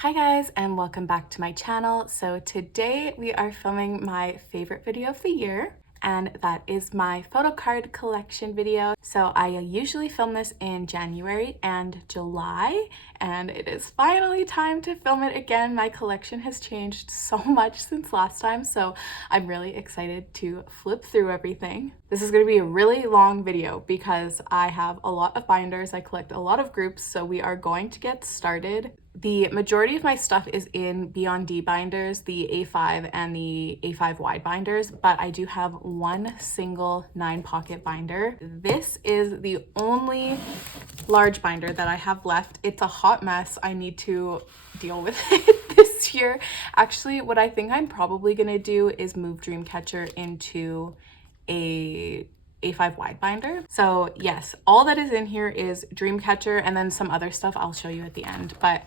Hi guys, and welcome back to my channel. So today we are filming my favorite video of the year, and that is my photocard collection video. So I usually film this in January and July, and it is finally time to film it again. My collection has changed so much since last time, so I'm really excited to flip through everything. This is going to be a really long video because I have a lot of binders. I collect a lot of groups, so we are going to get started. The majority of my stuff is in B&D binders, the A5 and the A5 wide binders, but I do have one single 9-pocket binder. This is the only large binder that I have left. It's a hot mess. I need to deal with it this year. Actually, what I think I'm probably gonna do is move Dreamcatcher into a A5 wide binder. So yes, all that is in here is Dreamcatcher and then some other stuff I'll show you at the end. But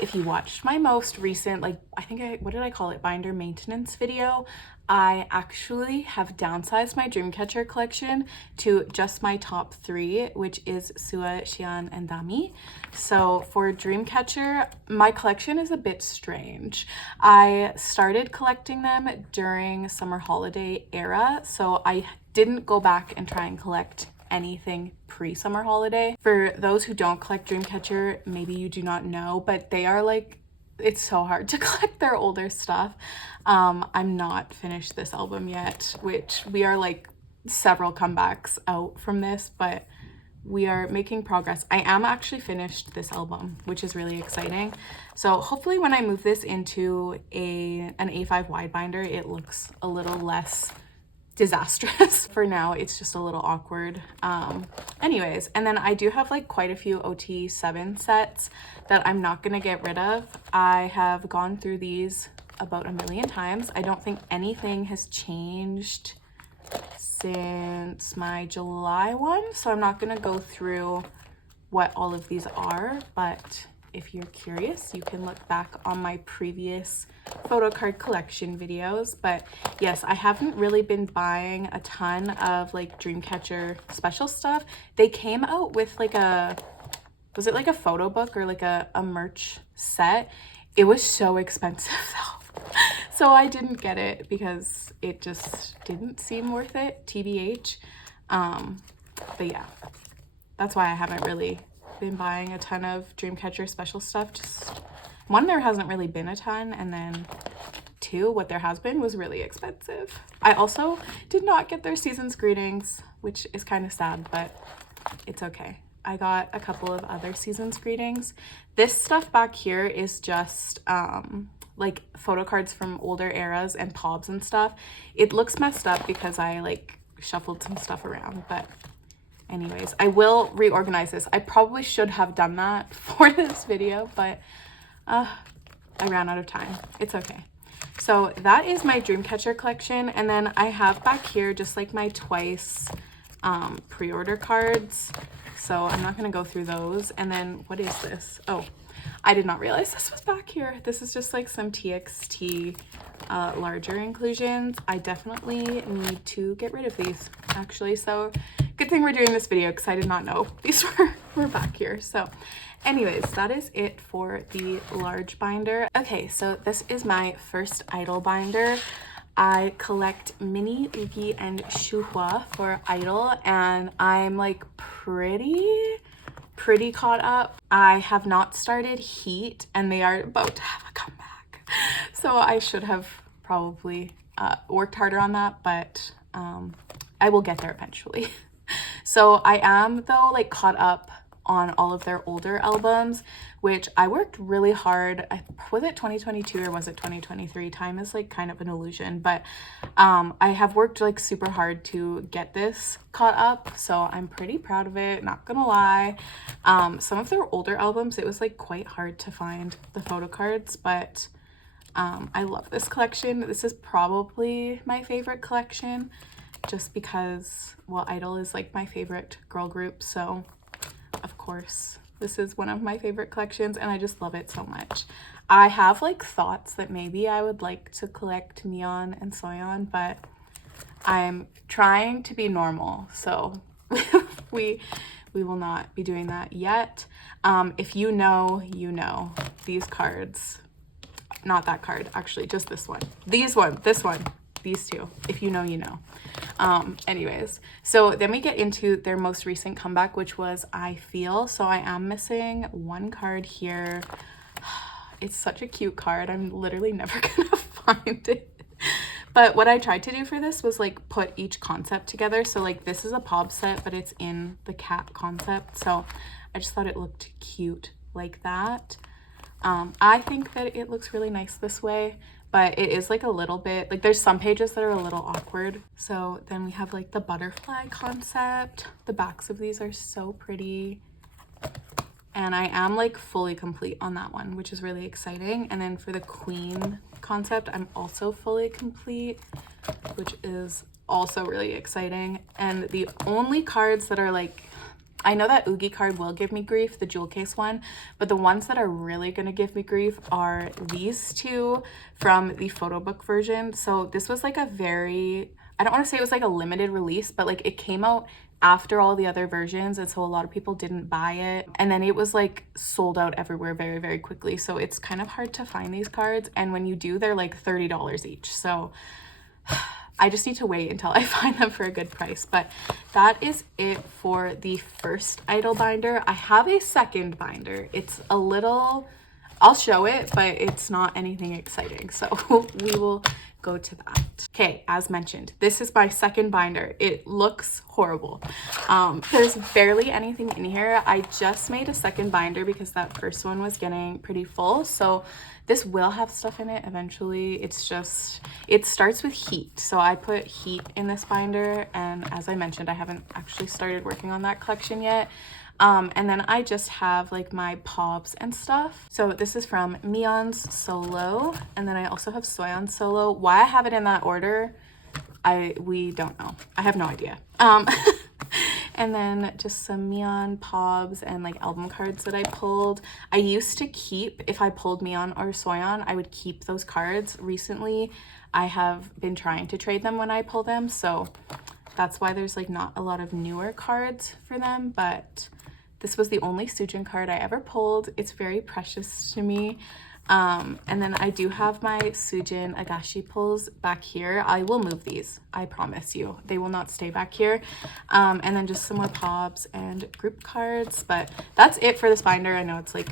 if you watched my most recent, what did I call it, binder maintenance video, I actually have downsized my Dreamcatcher collection to just my top 3, which is Sua, Xian, and Dami. So for Dreamcatcher, my collection is a bit strange. I started collecting them during summer holiday era, so I didn't go back and try and collect anything pre-summer holiday. For those who don't collect Dreamcatcher, maybe you do not know, but they are like, it's so hard to collect their older stuff. I'm not finished this album yet, which we are like several comebacks out from this, but we are making progress. I am actually finished this album, which is really exciting. So hopefully when I move this into an A5 wide binder, it looks a little less disastrous. For now, it's just a little awkward. Anyways, and then I do have like quite a few OT7 sets that I'm not gonna get rid of. I have gone through these about a million times. I don't think anything has changed since my July one, so I'm not gonna go through what all of these are, but if you're curious, you can look back on my previous photocard collection videos. But yes, I haven't really been buying a ton of like Dreamcatcher special stuff. They came out with like was it like a photo book or like a merch set? It was so expensive though. So I didn't get it because it just didn't seem worth it, TBH. But yeah, that's why I haven't really been buying a ton of Dreamcatcher special stuff. Just one, there hasn't really been a ton, and then 2, what there has been was really expensive. I also did not get their season's greetings, which is kind of sad, but it's okay. I got a couple of other season's greetings. This stuff back here is just like photo cards from older eras and pobs and stuff. It looks messed up because I like shuffled some stuff around, but anyways, I will reorganize this. I probably should have done that for this video, but I ran out of time. It's okay. So that is my Dreamcatcher collection. And then I have back here just like my twice pre-order cards. So I'm not going to go through those. And then what is this? Oh, I did not realize this was back here. This is just like some TXT larger inclusions. I definitely need to get rid of these actually. So good thing we're doing this video because I did not know these were back here. So anyways, that is it for the large binder. Okay, so this is my first i-dle binder. I collect mini, ugi, and shuhua for i-dle, and I'm like pretty caught up. I have not started Heat, and they are about to have a comeback. So I should have probably worked harder on that, but I will get there eventually. So I am though like caught up on all of their older albums, which I worked really hard. Was it 2022 or was it 2023? Time is like kind of an illusion, but I have worked like super hard to get this caught up, so I'm pretty proud of it, not gonna lie. Some of their older albums, it was like quite hard to find the photo cards, but I love this collection. This is probably my favorite collection just because, well, i-dle is like my favorite girl group, so of course this is one of my favorite collections, and I just love it so much. I have like thoughts that maybe I would like to collect Neon and Soyeon, but I'm trying to be normal, so we we will not be doing that yet. If you know, you know. These cards, not that card, actually, just this one. This one, these two. If you know, you know. Anyways, so then we get into their most recent comeback, which was I Feel. So I am missing one card here. It's such a cute card. I'm literally never gonna find it. But what I tried to do for this was like put each concept together. So like this is a pop set, but it's in the cat concept. So I just thought it looked cute like that. I think that it looks really nice this way, but it is like a little bit, like there's some pages that are a little awkward. So then we have like the butterfly concept. The backs of these are so pretty. And I am like fully complete on that one, which is really exciting. And then for the queen concept, I'm also fully complete, which is also really exciting. And the only cards that are like, I know that Oogie card will give me grief, the jewel case one, but the ones that are really gonna give me grief are these two from the photo book version. So this was like a very, I don't want to say it was like a limited release, but like it came out after all the other versions, and so a lot of people didn't buy it, and then it was like sold out everywhere very, very quickly. So it's kind of hard to find these cards, and when you do, they're like $30 each. So I just need to wait until I find them for a good price. But that is it for the first i-dle binder. I have a second binder. It's a little, I'll show it, but it's not anything exciting, so we will go to that. Okay, as mentioned, this is my second binder. It looks horrible. There's barely anything in here. I just made a second binder because that first one was getting pretty full, so this will have stuff in it eventually. It's just, it starts with heat, so I put heat in this binder, and as I mentioned, I haven't actually started working on that collection yet. And then I just have like my pobs and stuff. So this is from Mion's Solo, and then I also have Soyeon's Solo. Why I have it in that order, we don't know. I have no idea. And then just some Mion pobs and like album cards that I pulled. I used to keep, if I pulled Mion or Soyeon, I would keep those cards. Recently, I have been trying to trade them when I pull them, so that's why there's like not a lot of newer cards for them, but this was the only Soojin card I ever pulled. It's very precious to me. And then I do have my Soojin Agashi pulls back here. I will move these, I promise you. They will not stay back here. And then just some more pobs and group cards. But that's it for this binder. I know it's like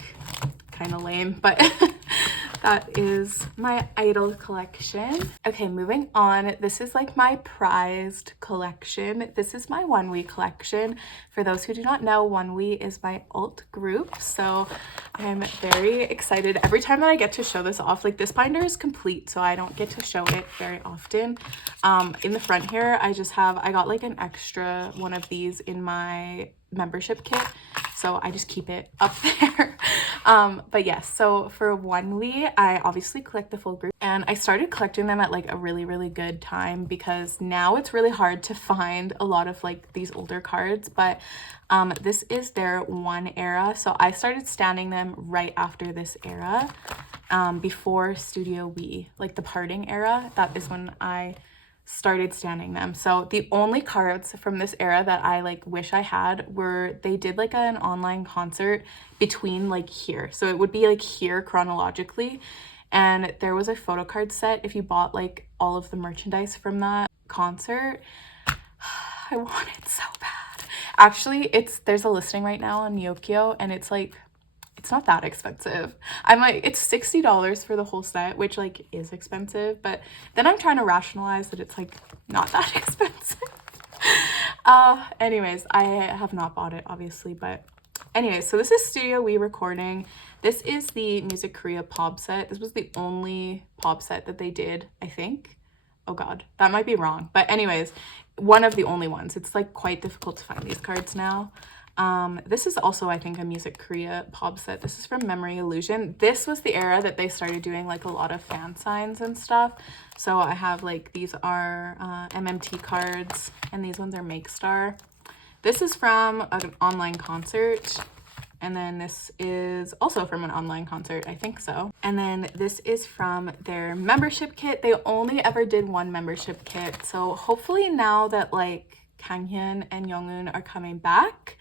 kind of lame, but that is my i-dle collection. Okay, moving on. This is like my prized collection. This is my onewe collection. For those who do not know, onewe is my alt group, so I'm very excited every time that I get to show this off. Like this binder is complete, so I don't get to show it very often. In the front here, I got like an extra one of these in my membership kit, so I just keep it up there. But yes, so for onewe, I obviously collect the full group, and I started collecting them at like a really, really good time because now it's really hard to find a lot of like these older cards, but this is their one era, so I started standing them right after this era, before Studio We, like the parting era. That is when I started standing them. So the only cards from this era that I like wish I had were, they did like an online concert between like here, so it would be like here chronologically, and there was a photocard set if you bought like all of the merchandise from that concert. I want it so bad. Actually, there's a listing right now on Yokio, and it's like, it's not that expensive. I'm like, it's $60 for the whole set, which like is expensive, but then I'm trying to rationalize that it's like not that expensive. Anyways, I have not bought it obviously, but anyways, so this is Studio We recording. This is the Music Korea pob set. This was the only pob set that they did, I think. Oh god, that might be wrong, but anyways, one of the only ones. It's like quite difficult to find these cards now. This is also, I think, a Music Korea pob set. This is from Memory Illusion. This was the era that they started doing like a lot of fan signs and stuff. So I have like, these are MMT cards, and these ones are Make Star. This is from an online concert, and then this is also from an online concert, I think so. And then this is from their membership kit. They only ever did one membership kit, so hopefully now that like Kanghyun and Youngun are coming back,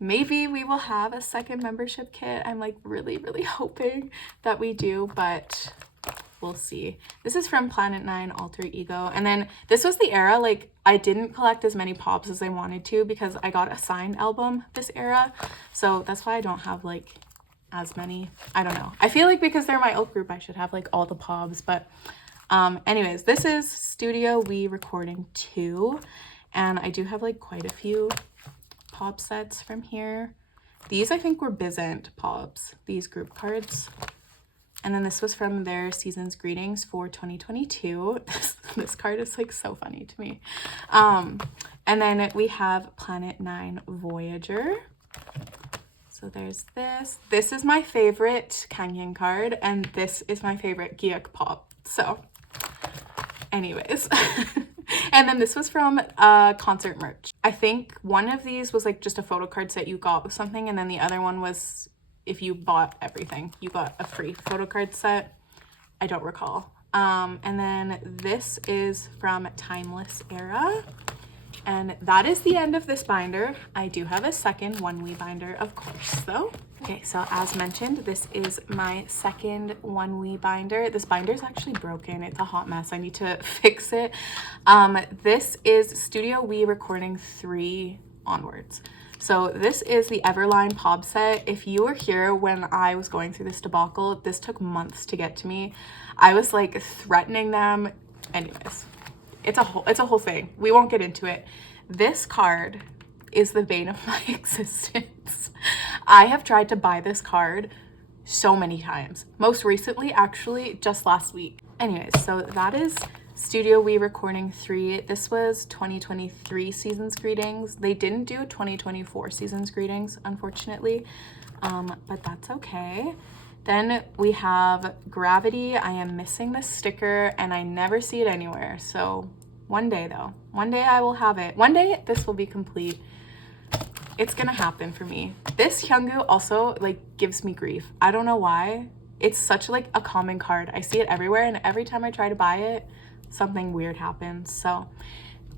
maybe we will have a second membership kit. I'm like really hoping that we do, but we'll see. This is from Planet 9 Alter Ego. And then this was the era, like I didn't collect as many pops as I wanted to because I got a signed album this era. So that's why I don't have like as many. I don't know. I feel like because they're my alt group, I should have like all the pops. But anyways, this is Studio We Recording 2. And I do have like quite a few pop sets from here. These I think were Bizant pops, these group cards. And then this was from their Season's Greetings for 2022. This card is like so funny to me. And then we have Planet 9 Voyager. So there's this. This is my favorite Kangen card, and this is my favorite Gyeok pop. So anyways. And then this was from concert merch. I think one of these was like just a photo card set you got with something, and then the other one was if you bought everything, you got a free photo card set. I don't recall. And then this is from Timeless Era. And that is the end of this binder. I do have a second onewe binder, of course, though. Okay, so as mentioned, this is my second onewe binder. This binder is actually broken. It's a hot mess. I need to fix it. This is Studio We Recording 3 onwards. So this is the Everline Pop set. If you were here when I was going through this debacle, this took months to get to me. I was like threatening them. Anyways, it's a whole thing. We won't get into it. This card is the bane of my existence. I have tried to buy this card so many times. Most recently, actually, just last week. Anyways, so that is Studio We Recording 3. This was 2023 Season's Greetings. They didn't do 2024 Season's Greetings, unfortunately, but that's okay. Then we have Gravity. I am missing this sticker and I never see it anywhere. So one day though, one day I will have it. One day this will be complete. It's gonna happen for me. This Hyungwoo also like gives me grief. I don't know why. It's such like a common card. I see it everywhere, and every time I try to buy it, something weird happens. So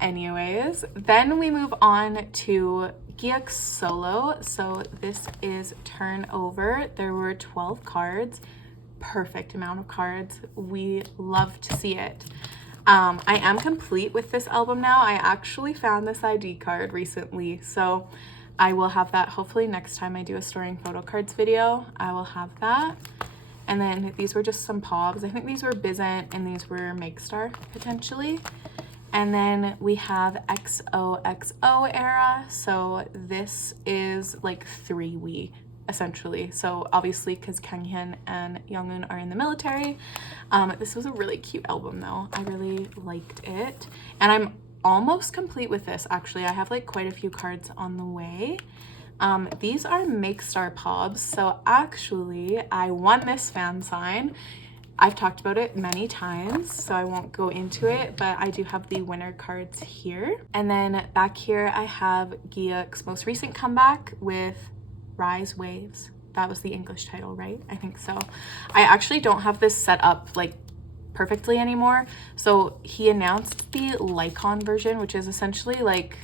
anyways, then we move on to Gyeok Solo. So this is Turnover. There were 12 cards, perfect amount of cards. We love to see it. I am complete with this album now. I actually found this ID card recently, so I will have that hopefully next time I do a storing photo cards video. I will have that. And then these were just some pops. I think these were Bizant and these were Make Star potentially. And then we have XOXO era. So this is like 3we essentially. So obviously because Kanghyun and Younghoon are in the military. This was a really cute album though. I really liked it. And I'm almost complete with this actually. I have like quite a few cards on the way. These are Make Star Pobs. So actually I won this fan sign. I've talked about it many times, so I won't go into it, but I do have the winner cards here. And then back here I have Gyeok's most recent comeback with Rise Waves. That was the English title, right? I think so. I actually don't have this set up like perfectly anymore. So he announced the Lycon version, which is essentially like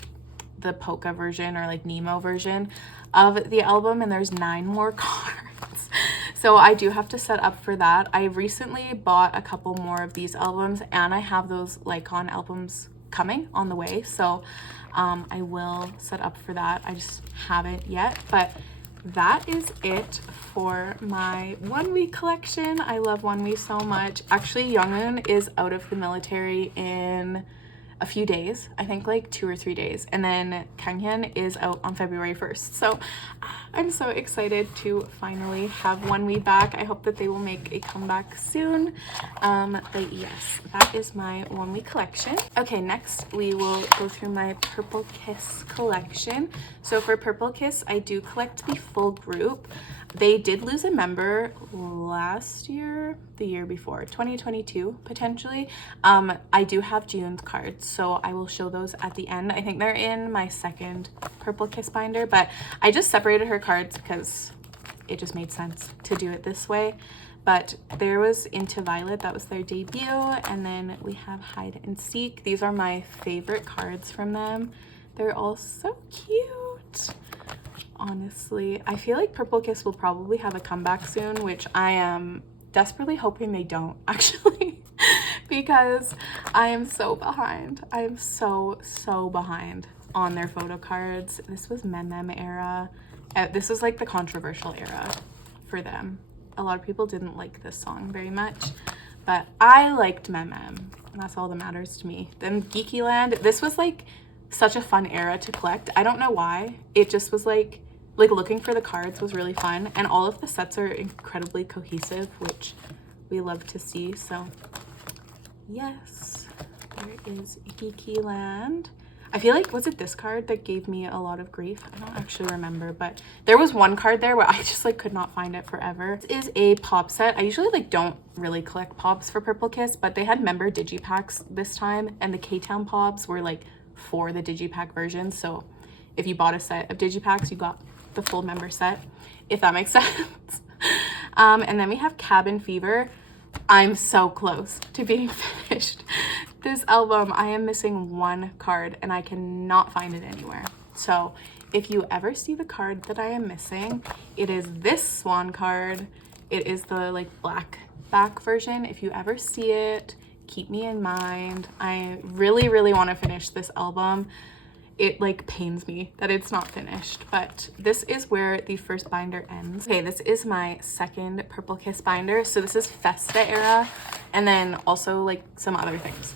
the Polka version or like Nemo version of the album, and there's 9 more cards. So I do have to set up for that. I recently bought a couple more of these albums, and I have those Lycon albums coming on the way, so I will set up for that. I just haven't yet, but that is it for my onewe collection. I love onewe so much. Actually, Younghoon is out of the military in a few days, I think like 2 or 3 days, and then Kanghyun is out on February 1st. So I'm so excited to finally have onewe back. I hope that they will make a comeback soon. But yes, that is my onewe collection. Okay, next we will go through my Purple Kiss collection. So for Purple Kiss, I do collect the full group. They did lose a member last year, the year before, 2022 potentially. I do have June's cards, so I will show those at the end. I think they're in my second Purple Kiss binder, but I just separated her cards because it just made sense to do it this way. But there was Into Violet, that was their debut, and then we have Hide and Seek. These are my favorite cards from them. They're all so cute. honestly. I feel like Purple Kiss will probably have a comeback soon, which I am desperately hoping they don't, actually, because I am so behind. I am so behind on their photo cards. This was Mem era. This was like the controversial era for them. A lot of people didn't like this song very much, but I liked Mem, and that's all that matters to me. Then Geeky Land, this was like such a fun era to collect. I don't know why. It just was like looking for the cards was really fun, and all of the sets are incredibly cohesive, which we love to see. So yes, there is Geeky Land. I feel like, was it this card that gave me a lot of grief? I don't actually remember, but there was one card there where I just like could not find it forever. This is a pop set. I usually like don't really collect pops for Purple Kiss, but they had member digipacks this time, and the K-Town pops were like for the digipack version. So if you bought a set of digipacks, you got the full member set, if that makes sense. And then we have Cabin Fever. I'm so close to being finished. This album, I am missing one card and I cannot find it anywhere. So if you ever see the card that I am missing, it is this swan card. It is the like black back version. If you ever see it, keep me in mind. I really want to finish this album. It like pains me that it's not finished, but this is where the first binder ends. Okay, this is my second Purple Kiss binder. So this is Festa era, and then also like some other things.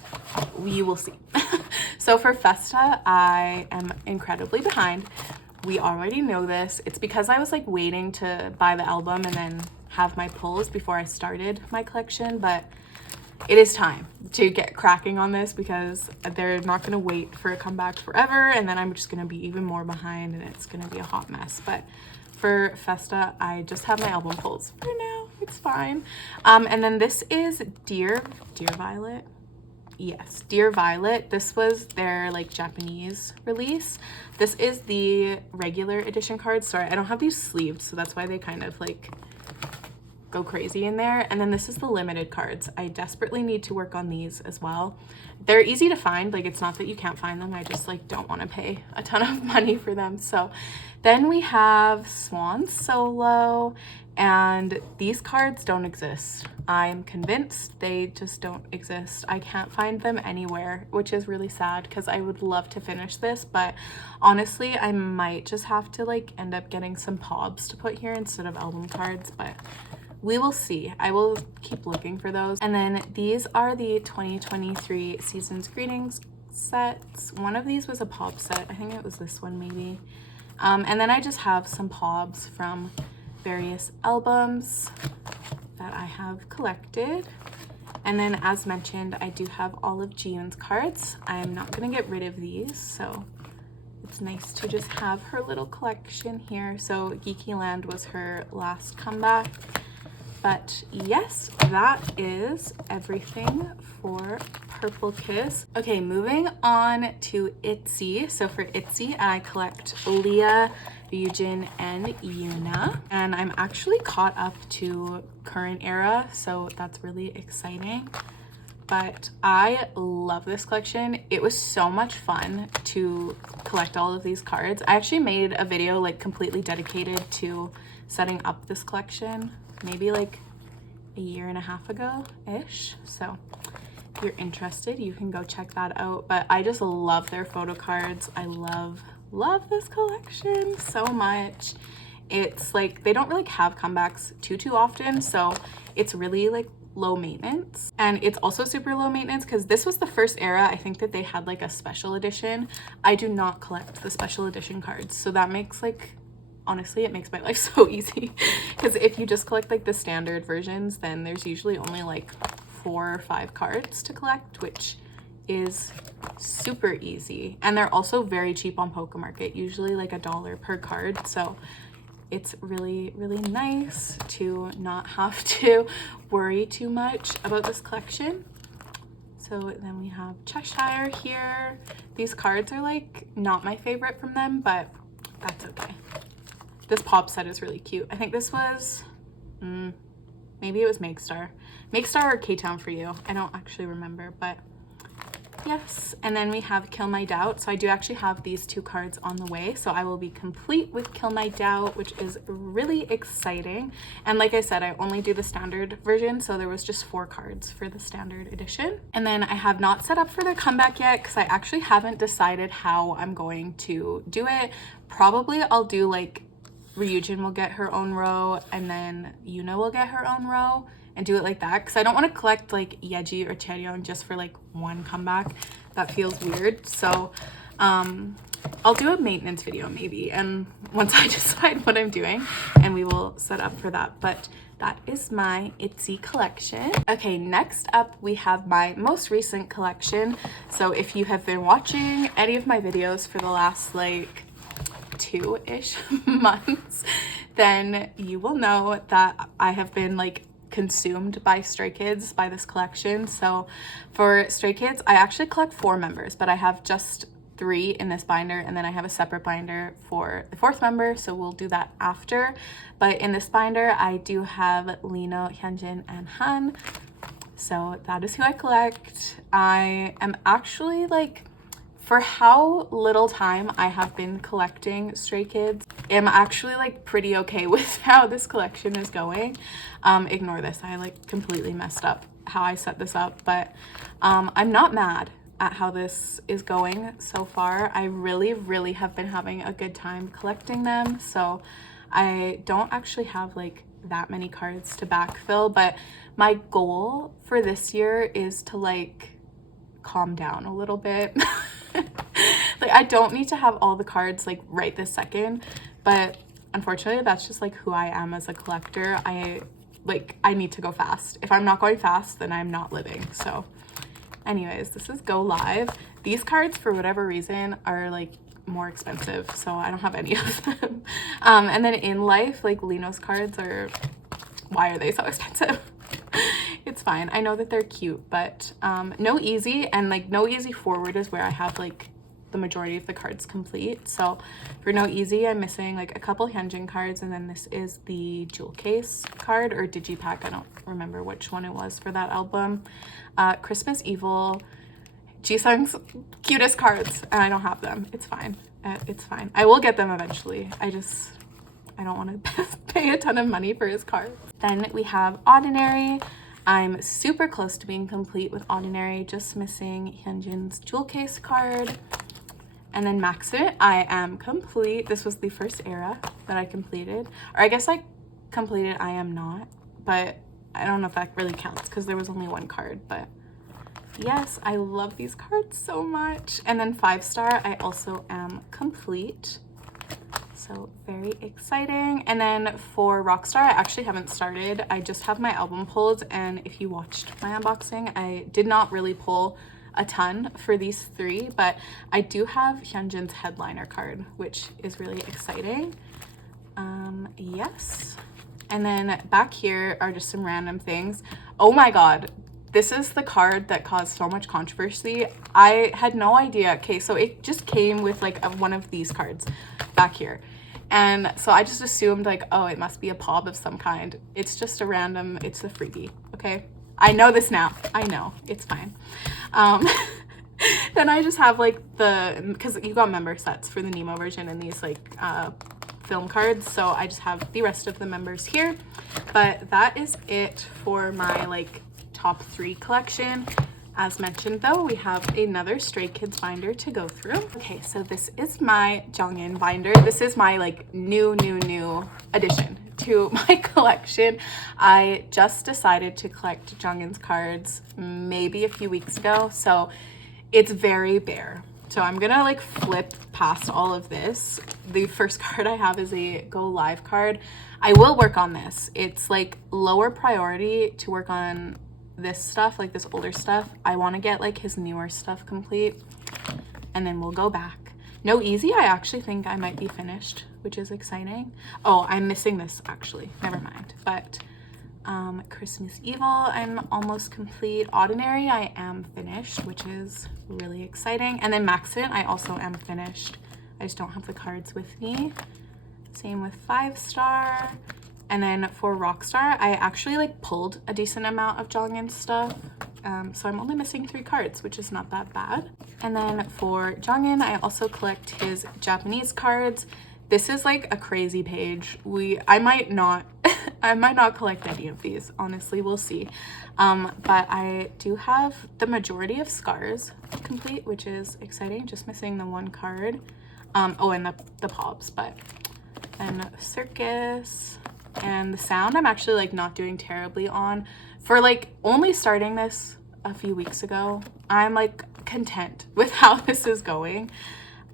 We will see. So for Festa, I am incredibly behind. We already know this. It's because I was like waiting to buy the album and then have my pulls before I started my collection, but it is time to get cracking on this because they're not going to wait for a comeback forever, and then I'm just going to be even more behind and it's going to be a hot mess. But for Festa, I just have my album pulls for now. It's fine. And then this is Dear Violet. Yes, Dear Violet. This was their like Japanese release. This is the regular edition cards. Sorry, I don't have these sleeved, so that's why they kind of like go crazy in there. And then this is the limited cards. I desperately need to work on these as well. They're easy to find. Like, it's not that you can't find them. I just like don't want to pay a ton of money for them. So then we have Swan Solo, and these cards don't exist. I'm convinced they just don't exist. I can't find them anywhere, which is really sad because I would love to finish this, but honestly I might just have to like end up getting some pobs to put here instead of album cards, but we will see. I will keep looking for those. And then these are the 2023 Season's Greetings sets. One of these was a pob set. I think it was this one maybe. And then I just have some pobs from various albums that I have collected. And then as mentioned, I do have all of Jiyoon's cards. I'm not gonna get rid of these, so it's nice to just have her little collection here. So Geeky Land was her last comeback. But yes, that is everything for Purple Kiss. Okay, moving on to Itzy. So for Itzy, I collect Leah, Ryujin, and Yuna. And I'm actually caught up to current era, so that's really exciting. But I love this collection. It was so much fun to collect all of these cards. I actually made a video like completely dedicated to setting up this collection, maybe like a year and a half ago-ish. So if you're interested, you can go check that out. But I just love their photo cards. I love this collection so much. It's like they don't really have comebacks too often, so it's really like low maintenance. And it's also super low maintenance because this was the first era I think that they had like a special edition. I do not collect the special edition cards, so that makes like, honestly, it makes my life so easy because if you just collect like the standard versions, then there's usually only like 4 or 5 cards to collect, which is super easy. And they're also very cheap on Pokemarket, usually like $1 per card. So it's really nice to not have to worry too much about this collection. So then we have Cheshire here. These cards are like not my favorite from them, but that's okay. This pop set is really cute. I think this was, maybe it was Make Star or K-Town for You. I don't actually remember, but Yes, and then we have Kill My Doubt. So I do actually have these 2 cards on the way. So I will be complete with Kill My Doubt, which is really exciting. And like I said, I only do the standard version. So there was just 4 cards for the standard edition. And then I have not set up for the comeback yet because I actually haven't decided how I'm going to do it. Probably I'll do like Ryujin will get her own row and then Yuna will get her own row and do it like that, because I don't want to collect like Yeji or Chaeryeon just for like one comeback. That feels weird. So I'll do a maintenance video maybe, and once I decide what I'm doing, and we will set up for that. But that is my itzy collection. Okay, next up we have my most recent collection. So if you have been watching any of my videos for the last like 2-ish months, then you will know that I have been like consumed by Stray Kids, by this collection. So for Stray Kids, I actually collect 4 members, but I have just 3 in this binder, and then I have a separate binder for the 4th member, so we'll do that after. But in this binder, I do have Lino, Hyunjin, and Han. So that is who I collect. I am actually like, for how little time I have been collecting Stray Kids, I'm actually like pretty okay with how this collection is going. Ignore this, I like completely messed up how I set this up, but I'm not mad at how this is going so far. I really have been having a good time collecting them. So I don't actually have like that many cards to backfill, but my goal for this year is to like calm down a little bit. Like I don't need to have all the cards like right this second, but unfortunately that's just like who I am as a collector. I need to go fast. If I'm not going fast, then I'm not living. So anyways, this is Go Live. These cards for whatever reason are like more expensive, so I don't have any of them. And then in life, like Lino's cards are, why are they so expensive? It's fine. I know that they're cute, but no easy, and like no easy forward is where I have like the majority of the cards complete. So for no easy, I'm missing like a couple Hyunjin cards, and then this is the jewel case card or digipack. I don't remember which one it was for that album. Christmas Evil, Jisung's cutest cards, and I don't have them. It's fine. It's fine. I will get them eventually. I don't want to pay a ton of money for his cards. Then we have Ordinary. I'm super close to being complete with Ordinary, just missing Hyunjin's jewel case card. And then Maxit, I am complete. This was the first era that I completed. Or I guess I completed I Am Not, but I don't know if that really counts because there was only 1 card. But yes, I love these cards so much. And then 5-star, I also am complete. So very exciting. And then for Rockstar, I actually haven't started. I just have my album pulled, and if you watched my unboxing, I did not really pull a ton for these 3, but I do have Hyunjin's headliner card, which is really exciting. Yes. And then back here are just some random things. Oh my god, this is the card that caused so much controversy. I had no idea. Okay, so it just came with like one of these cards back here. And so I just assumed like, oh, it must be a POB of some kind. It's just a random, it's a freebie, okay? I know this now. I know, it's fine. Then I just have like because you got member sets for the Nemo version and these like film cards. So I just have the rest of the members here. But that is it for my like top 3 collection. As mentioned though, we have another Stray Kids binder to go through. Okay, so this is my Jongin binder. This is my like new addition to my collection. I just decided to collect Jongin's cards maybe a few weeks ago, so it's very bare. So I'm gonna like flip past all of this. The first card I have is a Go Live card. I will work on this. It's like lower priority to work on this stuff, like this older stuff. I want to get like his newer stuff complete, and then we'll go back. No Easy, I actually think I might be finished, which is exciting. Oh, I'm missing this actually, never mind. But Christmas Evil, I'm almost complete. Ordinary, I am finished, which is really exciting. And then Maxit, I also am finished. I just don't have the cards with me. Same with 5-star. And then for Rockstar, I actually like pulled a decent amount of Jongin stuff. So I'm only missing 3 cards, which is not that bad. And then for Jongin, I also collect his Japanese cards. This is like a crazy page. I might not I might not collect any of these, honestly, we'll see. But I do have the majority of scars complete, which is exciting. Just missing the 1 card. Oh, and the pobs, but and circus. And the sound I'm actually like not doing terribly on. For like only starting this a few weeks ago, I'm like content with how this is going.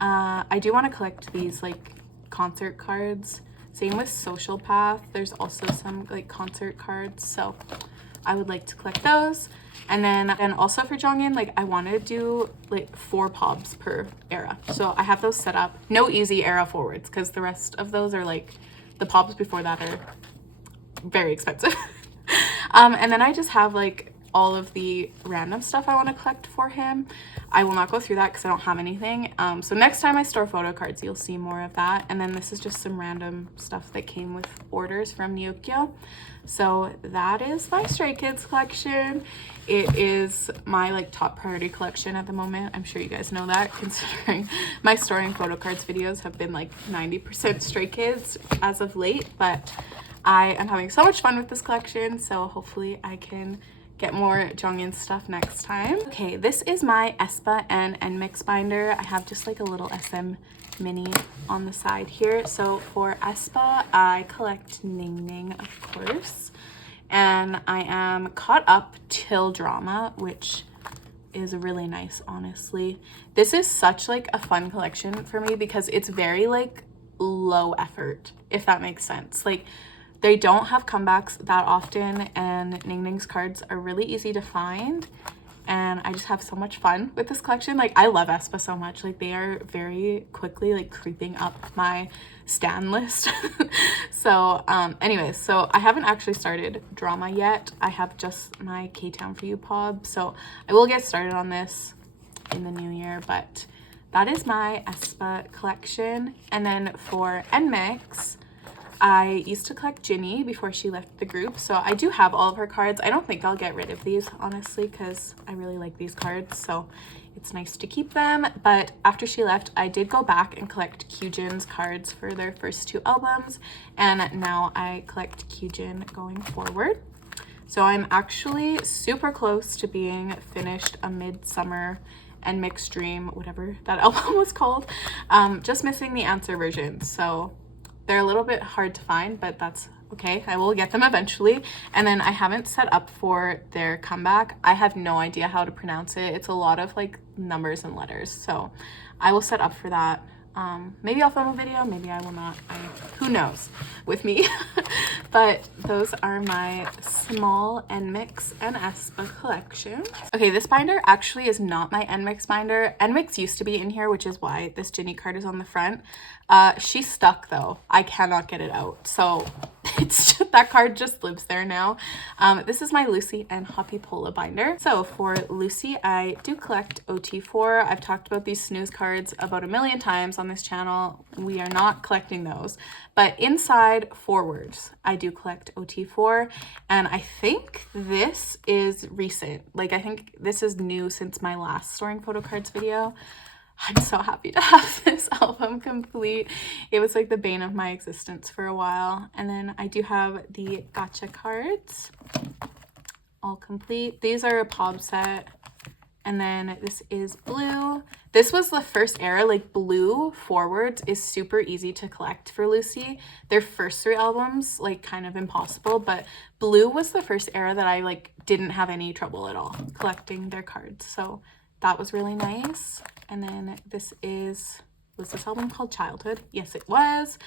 I do want to collect these like concert cards. Same with Social Path. There's also some like concert cards, so I would like to collect those. And then also for Jongin, like I want to do like 4 pobs per era. So I have those set up. No easy era forwards because the rest of those are like the pobs before that are very expensive. And then I just have like all of the random stuff I want to collect for him. I will not go through that because I don't have anything. So next time I store photo cards, you'll see more of that. And then this is just some random stuff that came with orders from Ryukyu. So that is my Stray Kids collection. It is my like top priority collection at the moment. I'm sure you guys know that, considering my storing photo cards videos have been like 90% Stray Kids as of late, but I am having so much fun with this collection, so hopefully I can get more Jongin stuff next time. Okay, this is my aespa and nmixx binder. I have just like a little SM mini on the side here. So for aespa, I collect Ning, of course, and I am caught up till drama, which is really nice, honestly. This is such like a fun collection for me because it's very like low effort, if that makes sense. Like they don't have comebacks that often, and Ning's cards are really easy to find, and I just have so much fun with this collection. Like I love aespa so much. Like they are very quickly like creeping up my stan list. So anyways, so I haven't actually started drama yet. I have just my K-Town for You pod, so I will get started on this in the new year, but that is my aespa collection. And then for nmixx, I used to collect Ginny before she left the group, so I do have all of her cards. I don't think I'll get rid of these, honestly, because I really like these cards, so it's nice to keep them. But after she left, I did go back and collect Kyujin's cards for their first 2 albums, and now I collect Kyujin going forward. So I'm actually super close to being finished a Midsummer nmixx Dream, whatever that album was called. Just missing the answer version, so they're a little bit hard to find, but that's okay. I will get them eventually. And then I haven't set up for their comeback. I have no idea how to pronounce it. It's a lot of like numbers and letters, so I will set up for that. Maybe I'll film a video, maybe I will not. Who knows with me. But those are my small nmixx and aespa collections. Okay, this binder actually is not my nmixx binder. Nmixx used to be in here, which is why this Ginny card is on the front. She's stuck though. I cannot get it out, so it's just, that card just lives there now. This is my Lucy and hoppipolla binder. So for Lucy, I do collect OT4. I've talked about these snooze cards about 1,000,000 times on this channel. We are not collecting those, but inside forwards, I do collect OT4, and I think this is recent. Like I think this is new since my last storing photo cards video. I'm so happy to have this album complete. It was like the bane of my existence for a while. And then I do have the gacha cards all complete. These are a pob set. And then this is blue. This was the first era. Like blue forwards is super easy to collect for Lucy. Their first 3 albums, like kind of impossible, but blue was the first era that I like didn't have any trouble at all collecting their cards. So that was really nice. And then this was this album called Childhood? Yes, it was.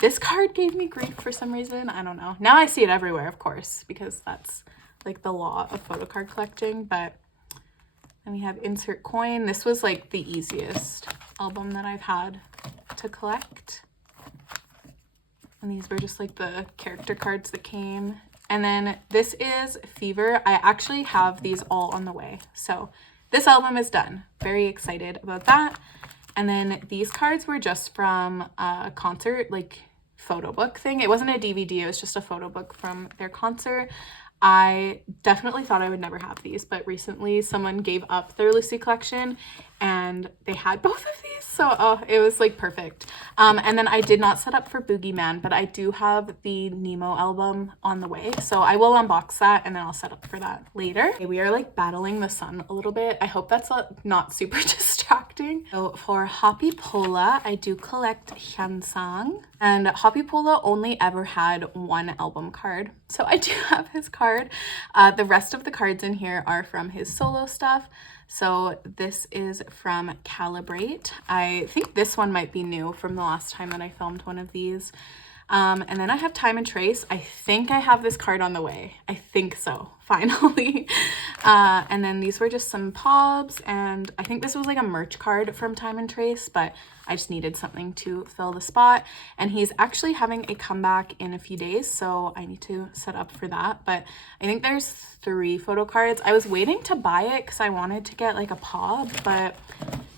This card gave me grief for some reason. I don't know. Now I see it everywhere, of course, because that's like the law of photo card collecting. But then we have Insert Coin. This was like the easiest album that I've had to collect. And these were just like the character cards that came. And then this is Fever. I actually have these all on the way. So this album is done. Very excited about that. And then these cards were just from a concert, like photo book thing. It wasn't a DVD, it was just a photo book from their concert. I definitely thought I would never have these, but recently someone gave up their Lucy collection and they had both of these, so oh, it was like perfect. And then I did not set up for Boogeyman, but I do have the Nemo album on the way, so I will unbox that and then I'll set up for that later. Okay, we are like battling the sun a little bit. I hope that's not super distracting. So for hoppipolla, I do collect Hyansang, and hoppipolla only ever had one album card, so I do have his card. The rest of the cards in here are from his solo stuff. So this is from Calibrate. I think this one might be new from the last time that I filmed one of these. And then I have Time and Trace. I think I have this card on the way. I think so, finally. And then these were just some pobs, and I think this was like a merch card from Time and Trace, but I just needed something to fill the spot. And he's actually having a comeback in a few days, so I need to set up for that. But I think there's 3 photo cards. I was waiting to buy it because I wanted to get like a pob, but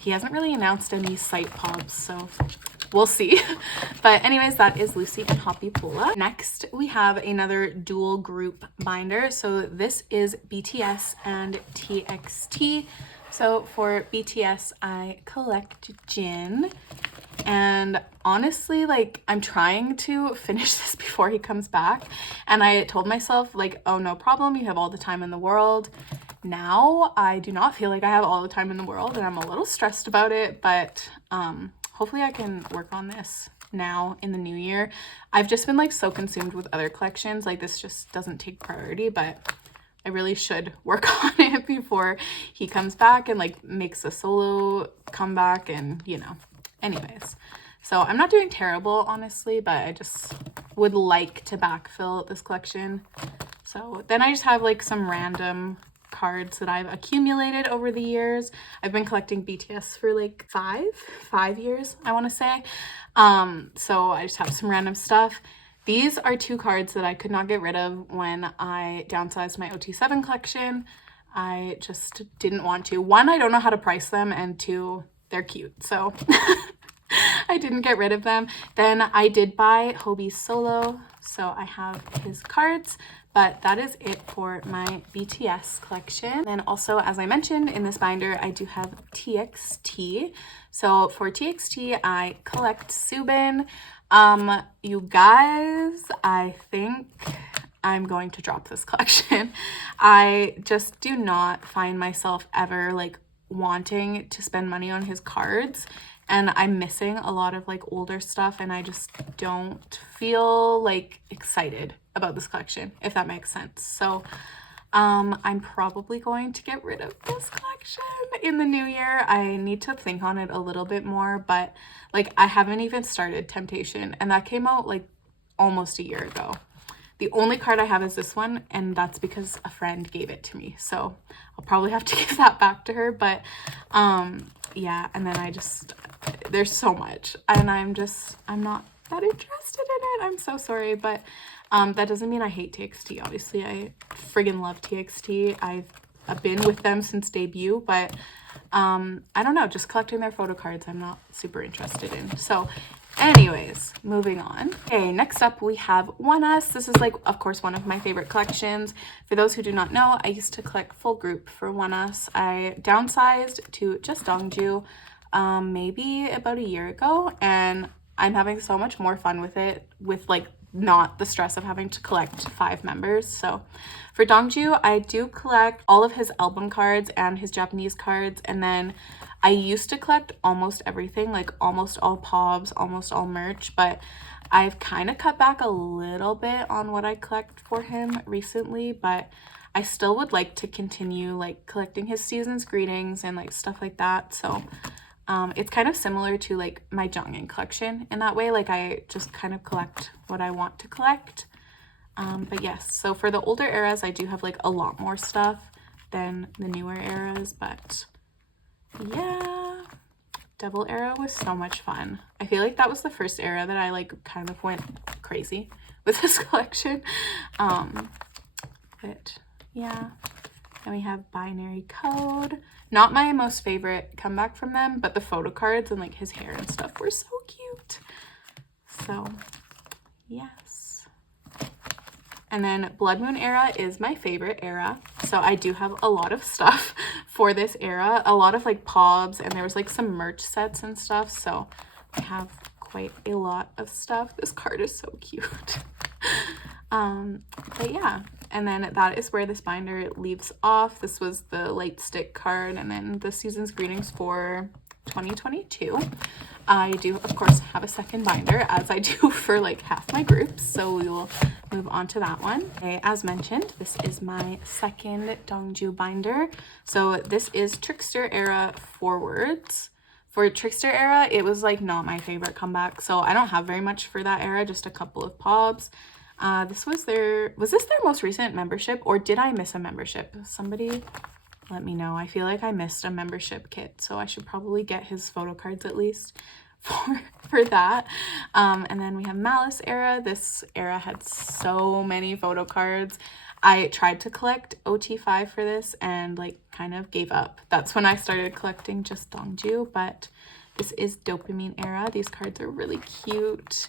he hasn't really announced any site pobs, so we'll see. But anyways, that is Lucy and hoppipolla. Next, we have another dual group binder. So this is BTS and TXT. So for BTS, I collect Jin. And honestly, like, I'm trying to finish this before he comes back. And I told myself, like, oh, no problem, you have all the time in the world. Now, I do not feel like I have all the time in the world, and I'm a little stressed about it, but hopefully I can work on this now in the new year. I've just been like so consumed with other collections, like this just doesn't take priority, but I really should work on it before he comes back and like makes a solo comeback, and you know, anyways. So I'm not doing terrible, honestly, but I just would like to backfill this collection. So then I just have like some random cards that I've accumulated over the years. I've been collecting BTS for like five years, I want to say. So I just have some random stuff. These are 2 cards that I could not get rid of when I downsized my OT7 collection. I just didn't want to. 1, I don't know how to price them, and 2, they're cute, so I didn't get rid of them. Then I did buy Hobie's solo, so I have his cards. But that is it for my BTS collection. Then also, as I mentioned in this binder, I do have TXT. So for TXT, I collect Soobin. You guys, I think I'm going to drop this collection. I just do not find myself ever like wanting to spend money on his cards. And I'm missing a lot of like older stuff, and I just don't feel like excited about this collection, if that makes sense. So I'm probably going to get rid of this collection in the new year. I need to think on it a little bit more, but like I haven't even started Temptation, and that came out like almost a year ago. The only card I have is this one, and that's because a friend gave it to me, so I'll probably have to give that back to her. But yeah, and then there's so much, and I'm not that interested in it. I'm so sorry, but that doesn't mean I hate TXT. Obviously, I friggin' love TXT. I've been with them since debut, but I don't know, just collecting their photo cards I'm not super interested in. So anyways, moving on. Okay, next up we have Oneus. This is like, of course, one of my favorite collections. For those who do not know, I used to collect full group for Oneus. I downsized to just Dongju maybe about a year ago, and I'm having so much more fun with it, with like not the stress of having to collect 5 members. So for Dongju, I do collect all of his album cards and his Japanese cards, and then I used to collect almost everything, like almost all pobs, almost all merch, but I've kind of cut back a little bit on what I collect for him recently, but I still would like to continue like collecting his season's greetings and like stuff like that. So it's kind of similar to like my Jongin collection in that way. Like I just kind of collect what I want to collect. But yes, so for the older eras, I do have like a lot more stuff than the newer eras, but yeah, Devil Era was so much fun. I feel like that was the first era that I like kind of went crazy with this collection. But yeah, then we have Binary Code. Not my most favorite comeback from them, but the photo cards and like his hair and stuff were so cute. So yes. And then Blood Moon era is my favorite era. So I do have a lot of stuff for this era. A lot of like pobs, and there was like some merch sets and stuff. So I have quite a lot of stuff. This card is so cute. But yeah, and then that is where this binder leaves off. This was the light stick card, and then the season's greetings for 2022. I do, of course, have a second binder, as I do for like half my groups, so we will move on to that one. Okay, as mentioned, this is my second Dongju binder. So this is Trickster era forwards. For Trickster era, it was like not my favorite comeback, so I don't have very much for that era, just a couple of pobs. Was this their most recent membership, or did I miss a membership? Somebody let me know. I feel like I missed a membership kit, so I should probably get his photo cards at least for that. And then we have Malice era. This era had so many photo cards. I tried to collect OT5 for this and like kind of gave up. That's when I started collecting just Dongju, but this is Dopamine era. These cards are really cute.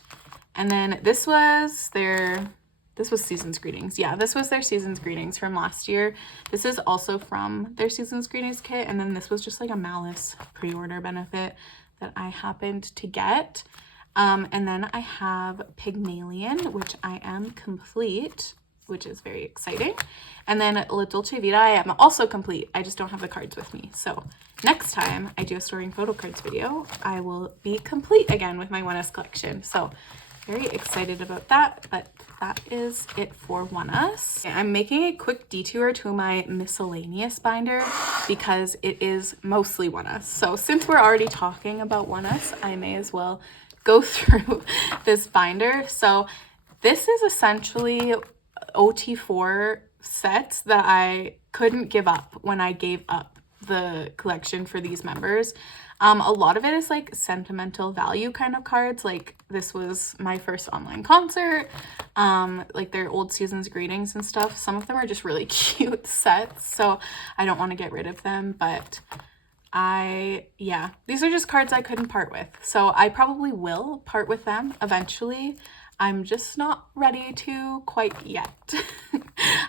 And then this was Season's Greetings. Yeah, this was their Season's Greetings from last year. This is also from their Season's Greetings kit. And then this was just like a Malice pre-order benefit that I happened to get. And then I have Pygmalion, which I am complete, which is very exciting. And then La Dolce Vita, I am also complete. I just don't have the cards with me. So next time I do a storing photo cards video, I will be complete again with my oneus collection. So very excited about that, but that is it for oneus. I'm making a quick detour to my miscellaneous binder because it is mostly oneus. So since we're already talking about oneus, I may as well go through this binder. So this is essentially OT4 sets that I couldn't give up when I gave up the collection for these members. A lot of it is like sentimental value kind of cards. Like this was my first online concert, like their old season's greetings and stuff. Some of them are just really cute sets, so I don't want to get rid of them, but these are just cards I couldn't part with. So I probably will part with them eventually. I'm just not ready to quite yet.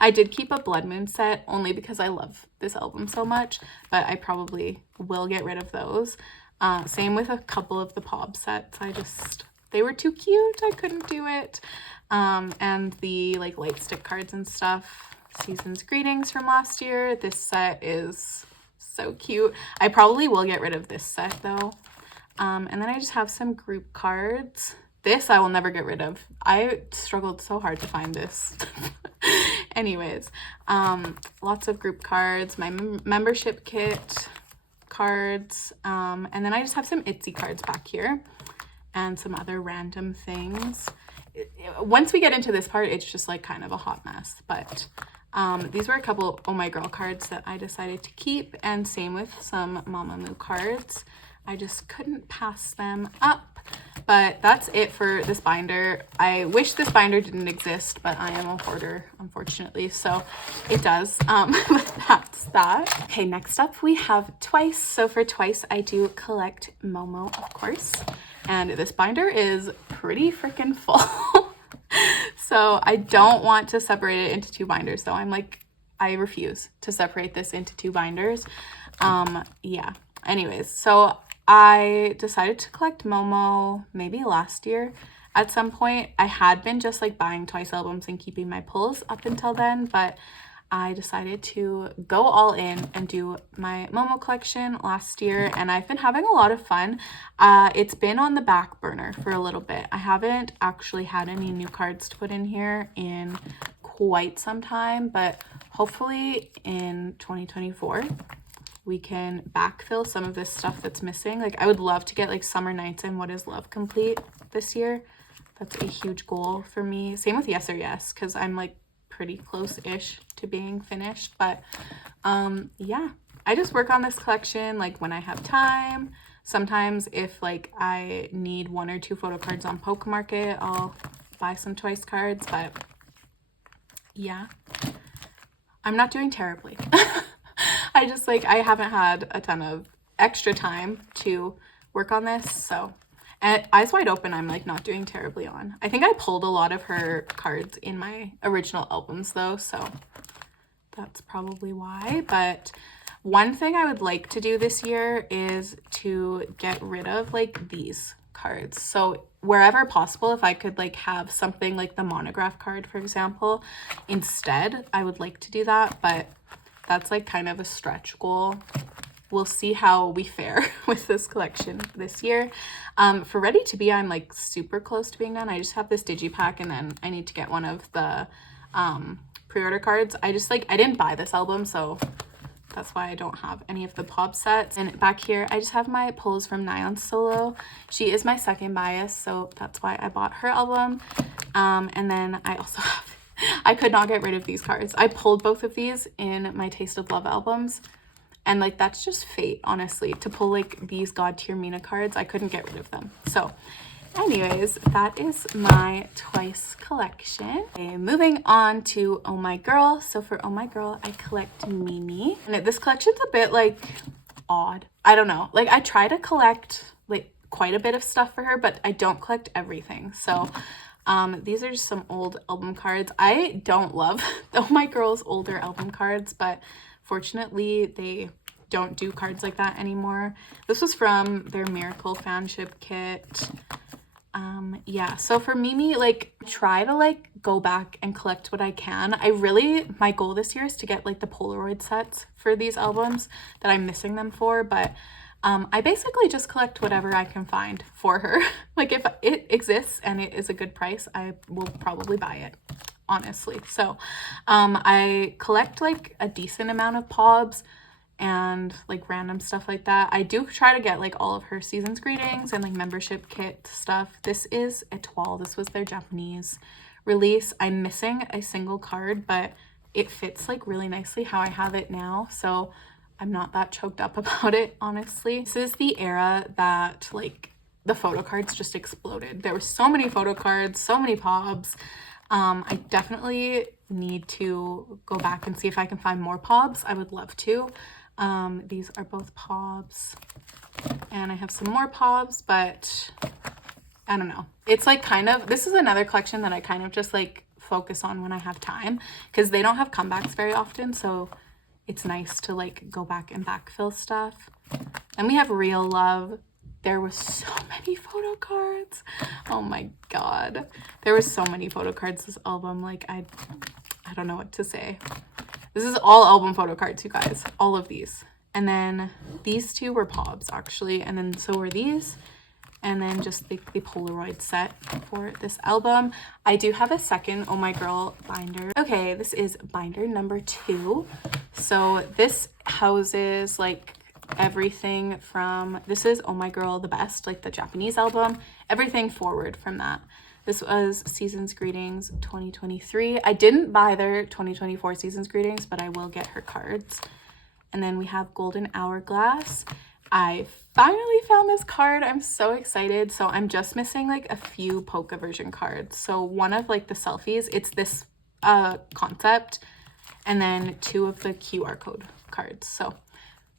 I did keep a Blood Moon set only because I love this album so much, but I probably will get rid of those. Same with a couple of the Pob sets. They were too cute. I couldn't do it. And the like light stick cards and stuff. Season's Greetings from last year. This set is so cute. I probably will get rid of this set though. And then I just have some group cards. This I will never get rid of. I struggled so hard to find this. Anyways, lots of group cards, my membership kit cards, and then I just have some Itzy cards back here and some other random things. Once we get into this part, it's just like kind of a hot mess, but these were a couple Oh My Girl cards that I decided to keep, and same with some Mamamoo cards. I just couldn't pass them up. But that's it for this binder. I wish this binder didn't exist, but I am a hoarder, unfortunately, so it does. But that's that. Okay, next up we have Twice. So for Twice, I do collect Momo, of course, and this binder is pretty freaking full. So I don't want to separate it into two binders, though. I refuse to separate this into two binders. Yeah, anyways, so I decided to collect Momo maybe last year at some point. I had been just like buying Twice albums and keeping my pulls up until then, but I decided to go all in and do my Momo collection last year, and I've been having a lot of fun. It's been on the back burner for a little bit. I haven't actually had any new cards to put in here in quite some time, but hopefully in 2024 we can backfill some of this stuff that's missing. Like I would love to get like Summer Nights and What Is Love complete this year. That's a huge goal for me. Same with Yes or Yes, because I'm like pretty close-ish to being finished. But yeah, I just work on this collection like when I have time. Sometimes if like I need 1 or 2 photo cards on Poke Market, I'll buy some Twice cards. But yeah, I'm not doing terribly. I haven't had a ton of extra time to work on this, so. And Eyes Wide Open, I'm like not doing terribly on. I think I pulled a lot of her cards in my original albums though, so that's probably why. But one thing I would like to do this year is to get rid of like these cards. So wherever possible, if I could like have something like the monograph card, for example, instead, I would like to do that, but that's like kind of a stretch goal. We'll see how we fare with this collection this year. For Ready to Be, I'm like super close to being done. I just have this digipack and then I need to get one of the pre-order cards. I didn't buy this album, so that's why I don't have any of the pop sets. And back here, I just have my pulls from Nyan Solo. She is my second bias, so that's why I bought her album. And then I also have, I could not get rid of these cards. I pulled both of these in my Taste of Love albums. And like, that's just fate, honestly, to pull like these God Tier Mina cards. I couldn't get rid of them. So anyways, that is my Twice collection. Okay, moving on to Oh My Girl. So for Oh My Girl, I collect Mimi. And this collection's a bit like odd. I don't know. Like I try to collect like quite a bit of stuff for her, but I don't collect everything. So these are just some old album cards. I don't love Oh My Girl's older album cards, but fortunately they don't do cards like that anymore. This was from their Miracle fanship kit. Yeah, so for Mimi, like try to like go back and collect what I can. My goal this year is to get like the Polaroid sets for these albums that I'm missing them for, but I basically just collect whatever I can find for her. Like if it exists and it is a good price, I will probably buy it, honestly. So I collect like a decent amount of pobs and like random stuff like that. I do try to get like all of her Season's Greetings and like membership kit stuff. This is Etoile. This was their Japanese release. I'm missing a single card, but it fits like really nicely how I have it now, so I'm not that choked up about it, honestly. This is the era that like the photo cards just exploded. There were so many photo cards, so many pobs. I definitely need to go back and see if I can find more pobs. I would love to. These are both pobs, and I have some more pobs, but I don't know. It's like this is another collection that I kind of just like focus on when I have time, because they don't have comebacks very often, so it's nice to like go back and backfill stuff. And we have Real Love. There was so many photo cards. Oh my god. There was so many photo cards this album. Like I don't know what to say. This is all album photo cards, you guys. All of these. And then these two were pobs actually. And then so were these. And then just the Polaroid set for this album. I do have a second Oh My Girl binder. Okay, this is binder number 2. So this houses like everything from, this is Oh My Girl The Best, like the Japanese album, everything forward from that. This was Season's Greetings 2023. I didn't buy their 2024 Season's Greetings, but I will get her cards. And then we have Golden Hourglass. I finally found this card. I'm so excited. So I'm just missing like a few Polka version cards. So one of like the selfies, it's this concept, and then 2 of the QR code cards. So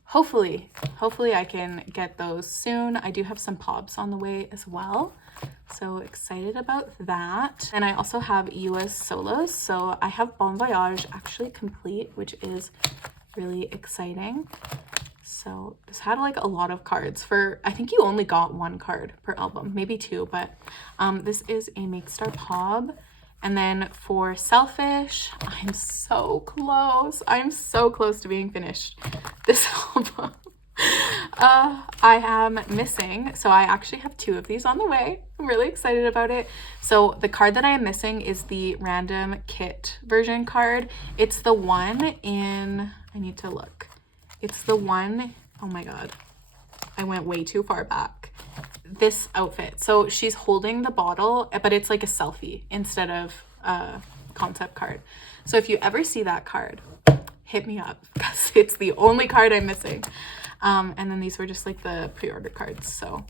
hopefully I can get those soon. I do have some pobs on the way as well, so excited about that. And I also have US solos, so I have Bon Voyage actually complete, which is really exciting. So this had like a lot of cards for, I think you only got 1 card per album, maybe 2, but this is a Make Star Pob. And then for Selfish, I'm so close to being finished this album. I am missing, so I actually have 2 of these on the way. I'm really excited about it. So the card that I am missing is the random kit version card. It's the one in, I need to look. It's the one, oh my god, I went way too far back. This outfit, so she's holding the bottle, but it's like a selfie instead of a concept card. So if you ever see that card, hit me up, because it's the only card I'm missing. And then these were just like the pre-order cards. So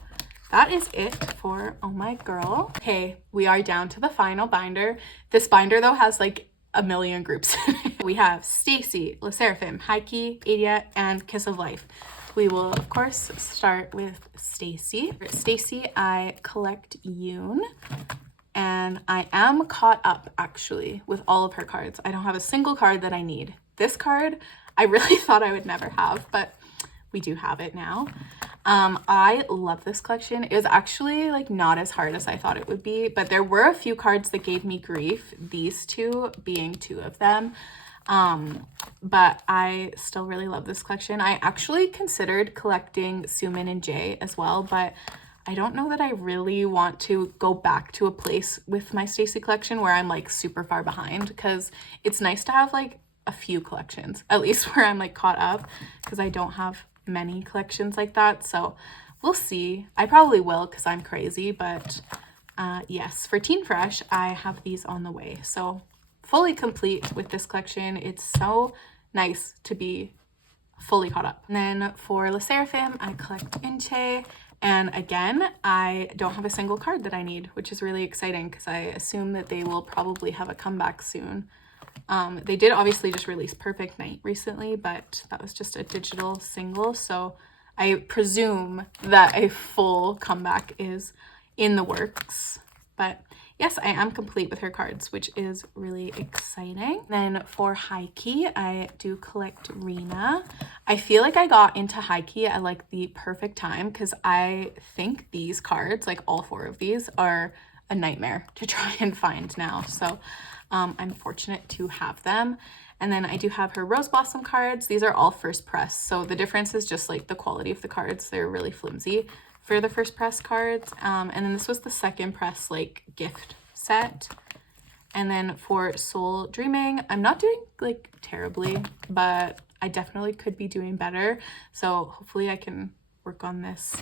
that is it for Oh My Girl. Okay, we are down to the final binder. This binder though has like a million groups. We have stayc, sserafim, Heike, Adya, and Kiss of Life. We will, of course, start with stayc. For stayc, I collect Yoon, and I am caught up, actually, with all of her cards. I don't have a single card that I need. This card, I really thought I would never have, but we do have it now. I love this collection. It was actually like not as hard as I thought it would be, but there were a few cards that gave me grief, these two being two of them. But I still really love this collection. I actually considered collecting Soobin and Jay as well, but I don't know that I really want to go back to a place with my stayc collection where I'm like super far behind, because it's nice to have like a few collections, at least where I'm like caught up, because I don't have many collections like that. So we'll see. I probably will because I'm crazy, but yes, for Teen Fresh, I have these on the way. So fully complete with this collection. It's so nice to be fully caught up. And then for Le Sserafim, I collect Inche. And again, I don't have a single card that I need, which is really exciting because I assume that they will probably have a comeback soon. They did obviously just release Perfect Night recently, but that was just a digital single, so I presume that a full comeback is in the works. But yes, I am complete with her cards, which is really exciting. Then for Heike, I do collect Rena. I feel like I got into Heike at like the perfect time, because I think these cards, like all four of these, are a nightmare to try and find now. So I'm fortunate to have them. And then I do have her Rose Blossom cards. These are all first press, so the difference is just like the quality of the cards. They're really flimsy for the first press cards. And then this was the second press like gift set. And then for Soul Dreaming, I'm not doing like terribly, but I definitely could be doing better. So hopefully I can work on this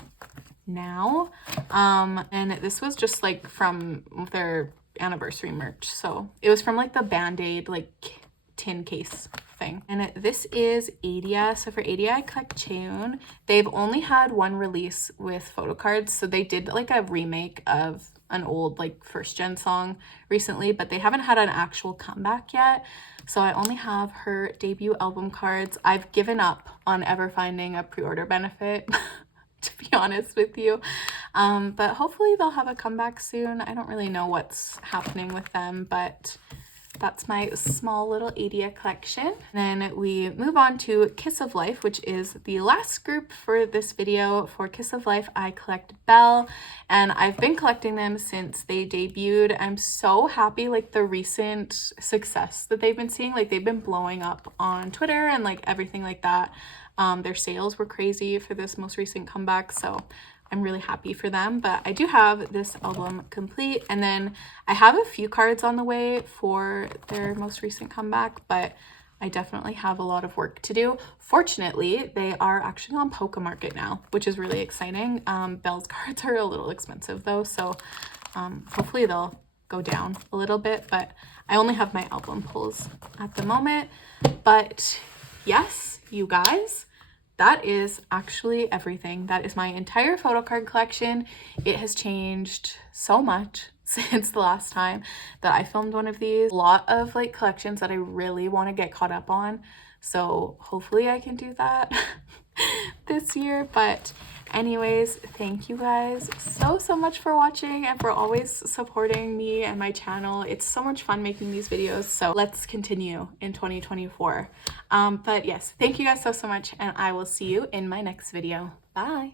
now. And this was just like from their anniversary merch, so it was from like the Band-Aid like tin case thing. And this is Adya. So for Adya, I collect Cheon. They've only had one release with Photocards, so they did like a remake of an old like first gen song recently, but they haven't had an actual comeback yet. So I only have her debut album cards. I've given up on ever finding a pre-order benefit to be honest with you, but hopefully they'll have a comeback soon. I don't really know what's happening with them, but that's my small little Adya collection. Then we move on to Kiss of Life, which is the last group for this video. For Kiss of Life, I collect Belle, and I've been collecting them since they debuted. I'm so happy, like the recent success that they've been seeing. Like they've been blowing up on Twitter and like everything like that. Their sales were crazy for this most recent comeback, so I'm really happy for them. But I do have this album complete, and then I have a few cards on the way for their most recent comeback, but I definitely have a lot of work to do. Fortunately, they are actually on Pokemarket now, which is really exciting. Belle's cards are a little expensive though, so hopefully they'll go down a little bit, but I only have my album pulls at the moment. But yes, you guys, that is actually everything. That is my entire photocard collection. It has changed so much since the last time that I filmed one of these. A lot of like collections that I really want to get caught up on, so hopefully I can do that this year. But anyways, thank you guys so much for watching and for always supporting me and my channel. It's so much fun making these videos, so let's continue in 2024. But yes, thank you guys so much, and I will see you in my next video. Bye.